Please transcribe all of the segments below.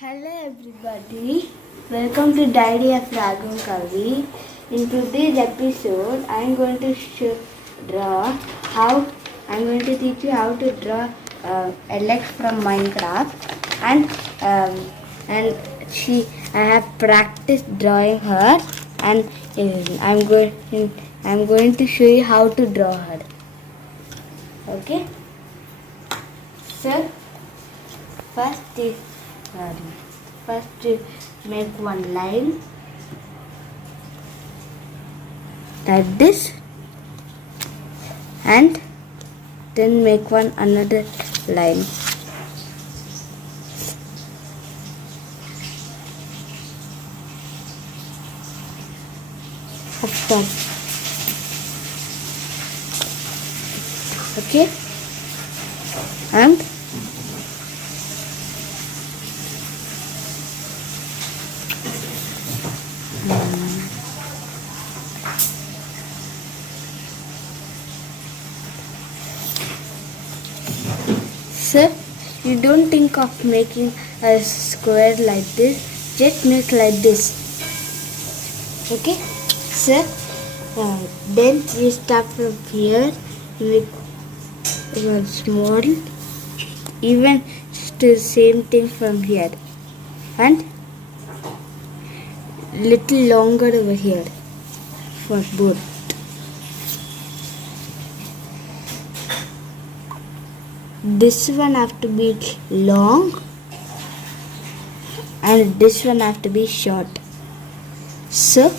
Hello everybody, welcome to Diary of Raghav and KAVEE. In today's episode, I am going to teach you how to draw Alex from Minecraft, and I have practiced drawing her, and I'm going to show you how to draw her. Okay, so First make one line like this, and then make another line. Up top. Okay, and so you don't think of making a square like this, just make like this. Okay, so then you start from here, make one small, even to the same thing from here, and little longer over here for both. This one have to be long and this one have to be short. So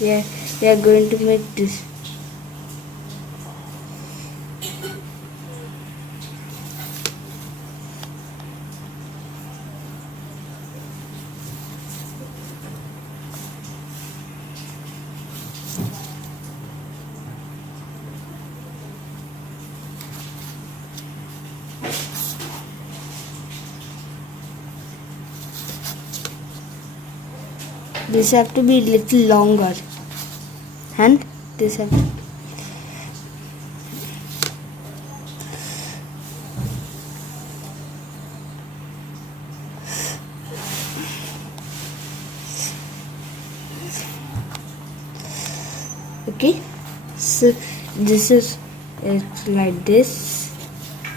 we are going to make this. This have to be little longer, and this have to okay. So this is like this,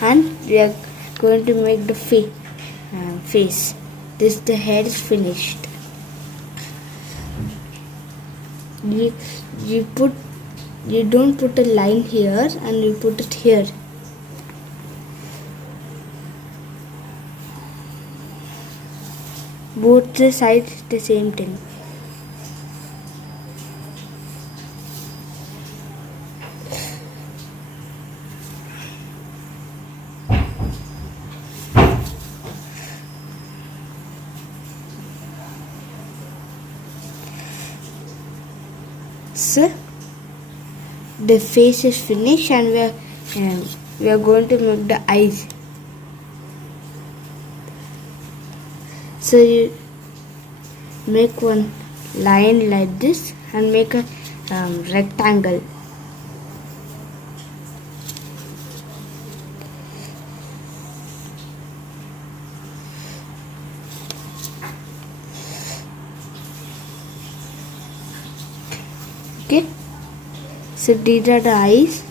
and we are going to make the face. This the head is finished. You don't put a line here and you put it here. Both the sides the same thing. So the face is finished, and we are going to make the eyes. So you make one line like this and make a rectangle. Okay, so these are the eyes.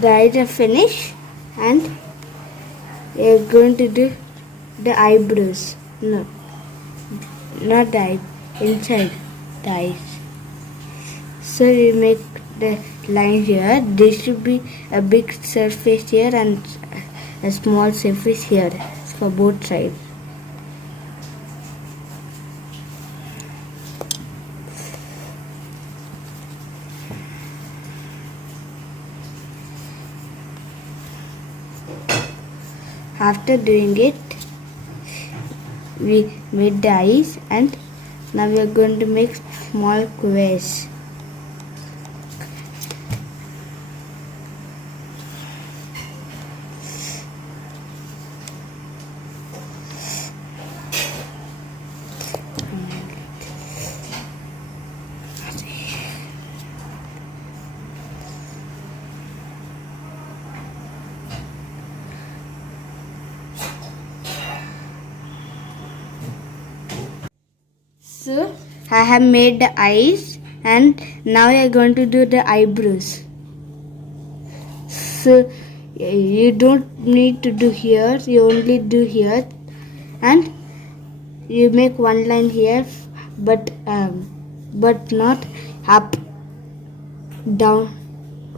The eyes are finished, and we are going to do the eyebrows. No, not the eye, inside the eyes. So we make the line here. There should be a big surface here and a small surface here for both sides. After doing it, we made the eyes, and now we are going to make small squares. So I have made the eyes, and now we are going to do the eyebrows. So you don't need to do here, you only do here, and you make one line here, but not up, down,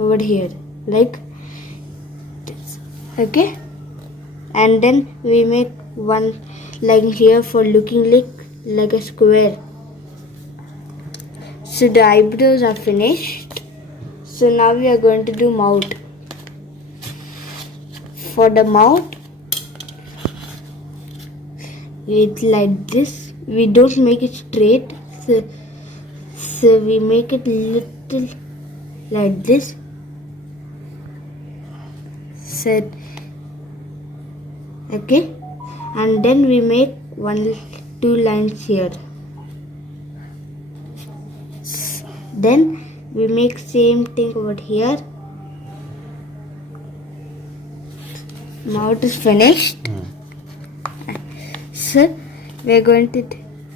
over here, like this. Okay, and then we make one line here for looking like a square. So the eyebrows are finished. So now we are going to do mouth. For the mouth, it's like this. We don't make it straight, so we make it little like this. So okay, and then we make two lines here. Then we make same thing over here. Mouth is finished. So we are going to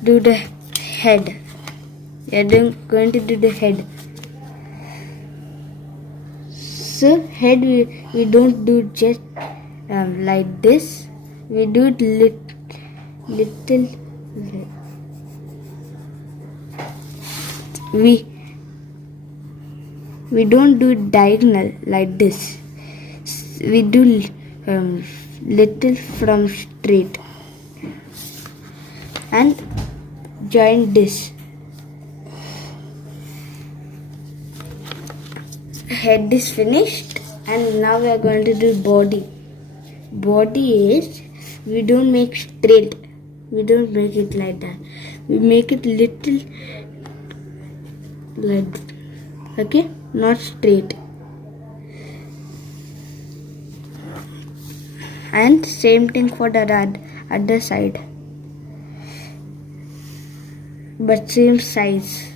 do the head. We are going to do the head. So head we don't do just like this. We do it little. We don't do it diagonal like this. We do little from straight and join this. Head is finished, and now we are going to do body. Body is, we don't make straight. We don't make it like that. We make it little like that. Okay, not straight. And same thing for the other side, but same size.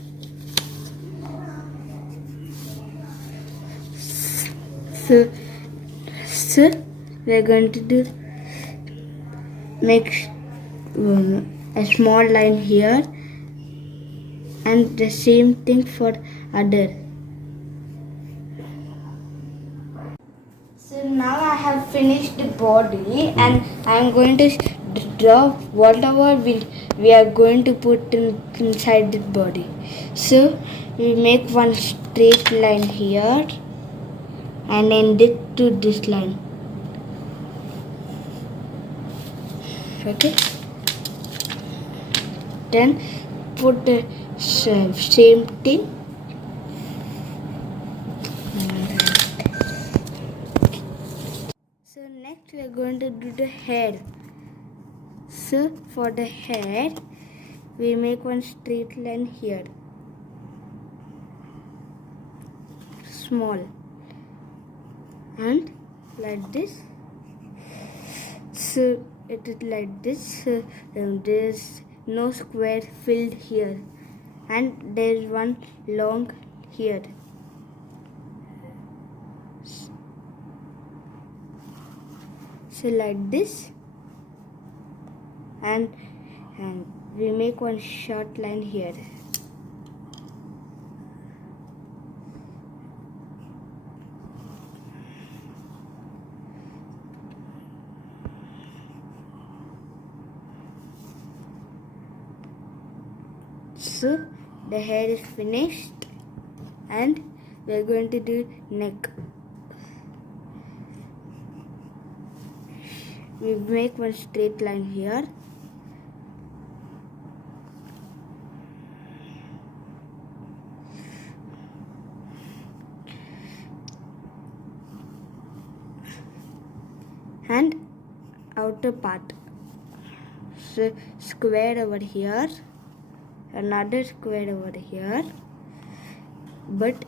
So we are going to make a small line here, and the same thing for other. So now I have finished the body, and I am going to draw whatever we are going to put inside the body. So we make one straight line here and end it to this line. Okay. Then put the same thing. So next we are going to do the hair. So for the hair, we make one straight line here, small, and like this. So it is like this. There is no square filled here, and there is one long here. So like this, and we make one short line here. So the hair is finished, and we are going to do neck. We make one straight line here, and outer part. So square over here, another square over here, but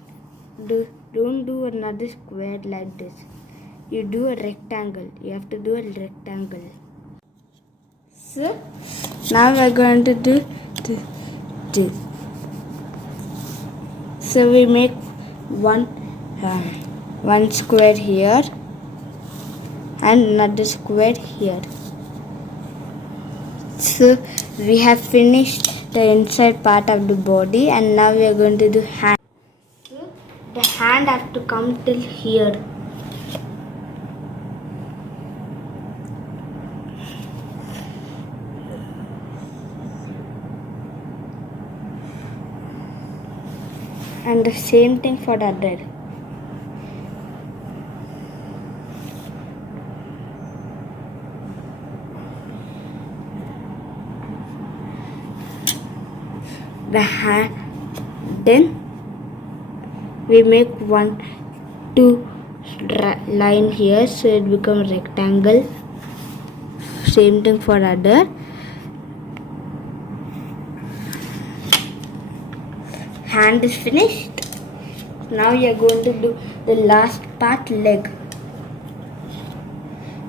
don't do another square like this. You do a rectangle. You have to do a rectangle. So now we are going to do this. So we make one square here and another square here. So we have finished the inside part of the body, and now we are going to do hand. So the hand has to come till here. And the same thing for the other. The hand, then we make 1, 2 line here, so it becomes rectangle. Same thing for other. Hand is finished. Now we are going to do the last part, leg.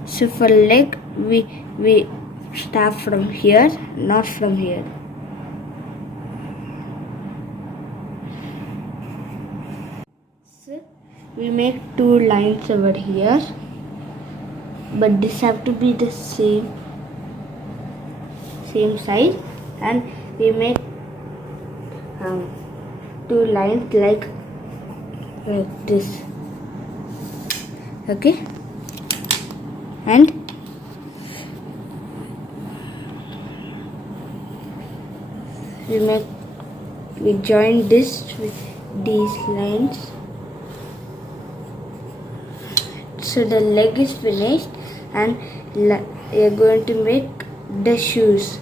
So for leg, we start from here, not from here. So we make 2 lines over here, but this have to be the same size, and we make 2 lines like this. Okay, and we join this with these lines. So the leg is finished, and we are going to make the shoes.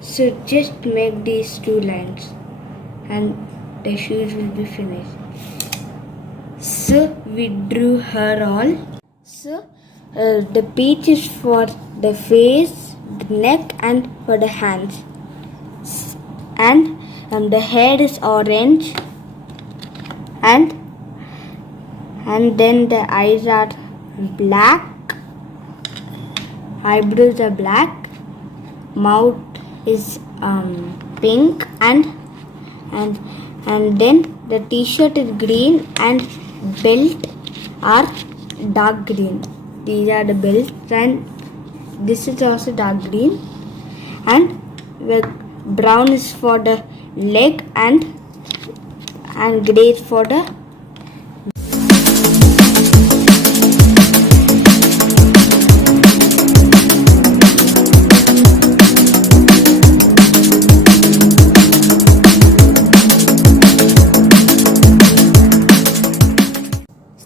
So just make these 2 lines and the shoes will be finished. So we drew her all. So the peach is for the face, the neck, and for the hands. And the head is orange, and then the eyes are black, eyebrows are black, mouth is pink, and then the t-shirt is green and belt are dark green. These are the belts, and this is also dark green, and the brown is for the leg, and grey is for the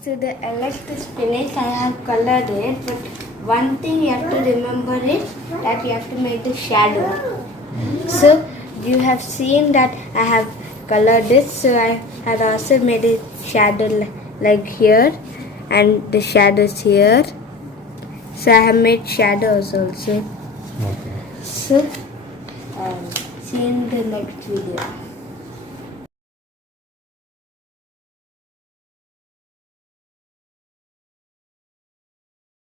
So the elect is finished. I have colored it, but one thing you have to remember is that you have to make the shadow. So you have seen that I have colored this, so I have also made a shadow like here, and the shadows here. So I have made shadows also. Okay. So see you in the next video.